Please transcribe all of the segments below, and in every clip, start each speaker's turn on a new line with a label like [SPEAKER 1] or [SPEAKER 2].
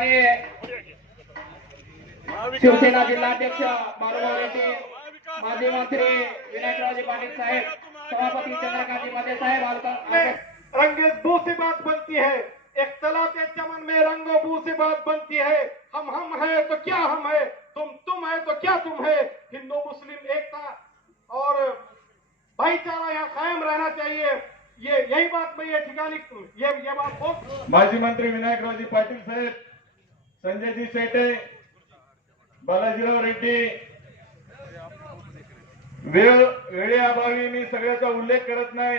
[SPEAKER 1] माननीय शिवसेना जिल्हाध्यक्ष बालूभाऊ रेड्डी माजी मंत्री विनायकरावजी पाटील साहेब सभापती चंद्रकांतजी मध्ये साहेब
[SPEAKER 2] रंगे से बात बनती है। एक चलाते चमन में रंगो बू बात बनती है। हम हम है तो क्या हम है? तुम तुम है तो क्या तुम है? हिंदू मुस्लिम एकता और भाईचारा यहाँ कायम रहना चाहिए। ये यही बात मैं ये ठिकानी ये ये बात बहुत
[SPEAKER 3] माजी मंत्री विनायकरावजी पाटिल साहेब संजयजी शेटे बालाजीराव रेड्डी वेळ वेळेअभावी मी सगळ्याचा उल्लेख करत नाही.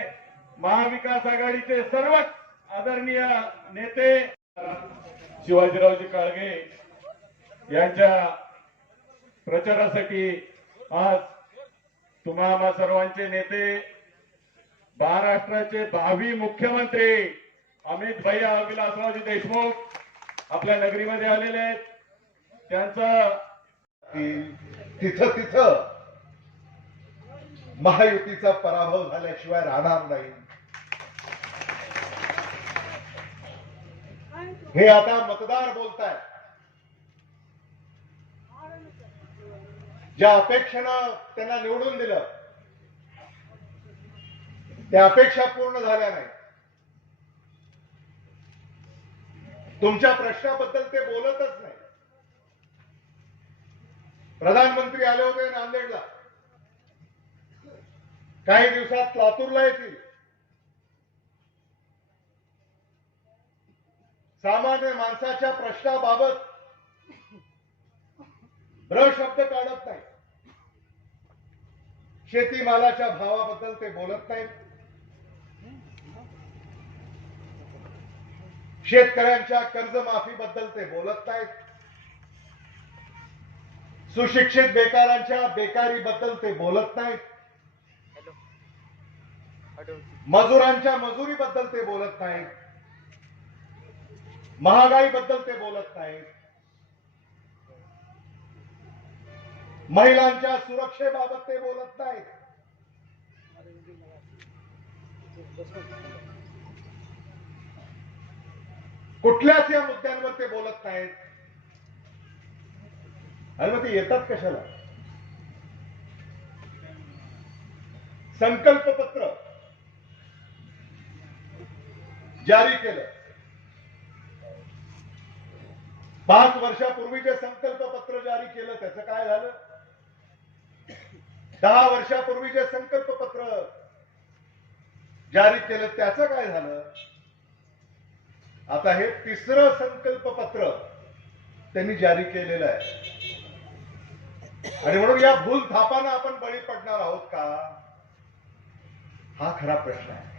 [SPEAKER 3] महाविकास आघाडीचे सर्वच आदरणीय नेते शिवाजीरावजी काळगे यांच्या प्रचारासाठी आज तुम्हा सर्वांचे नेते महाराष्ट्राचे भावी मुख्यमंत्री अमित भैया विलासरावजी देशमुख आपल्या नगरीमध्ये आलेले आहेत. त्यांचा
[SPEAKER 4] तिथं तिथं महायुतीचा पराभव झाल्याशिवाय राहणार नाही. हे आता मतदार बोलताय ज्या अपेक्षेनं त्यांना निवडून दिलं त्या अपेक्षा पूर्ण झाल्या नाही तुमच्या प्रश्नाबद्दल ते बोलतच नाही. प्रधानमंत्री आले होते नांदेडला. काही दिवसात लातूरला येतील. सामान्य माणसाच्या प्रश्नाबाबत ब्र शब्द काढत नाही. शेतीमालाच्या भावाबद्दल ते बोलत नाहीत. शेतकऱ्यांच्या कर्जमाफीबद्दल ते बोलत नाहीत. सुशिक्षित बेकारांच्या बेकारीबद्दल ते बोलत नाहीत. मजुरांच्या मजुरीबद्दल ते बोलत नाहीत. महागाईबद्दल ते बोलत नाहीत. महिलांच्या सुरक्षेबाबत ते बोलत नाहीत. कुठल्याच या मुद्द्यांवर ते बोलत नाहीत. आणि मग ते येतात कशाला? संकल्पपत्र जारी केलं. पाच वर्षापूर्वीचे संकल्पपत्र जारी केलं त्याचं काय झालं? दहा वर्षापूर्वीचे संकल्पपत्र जारी केलं त्याचं काय झालं? आता हे तिसरं संकल्पपत्र त्यांनी जारी केलेलं आहे. आणि म्हणून या भूल थापाना आपण बळी पडणार आहोत का? हा खरा प्रश्न आहे.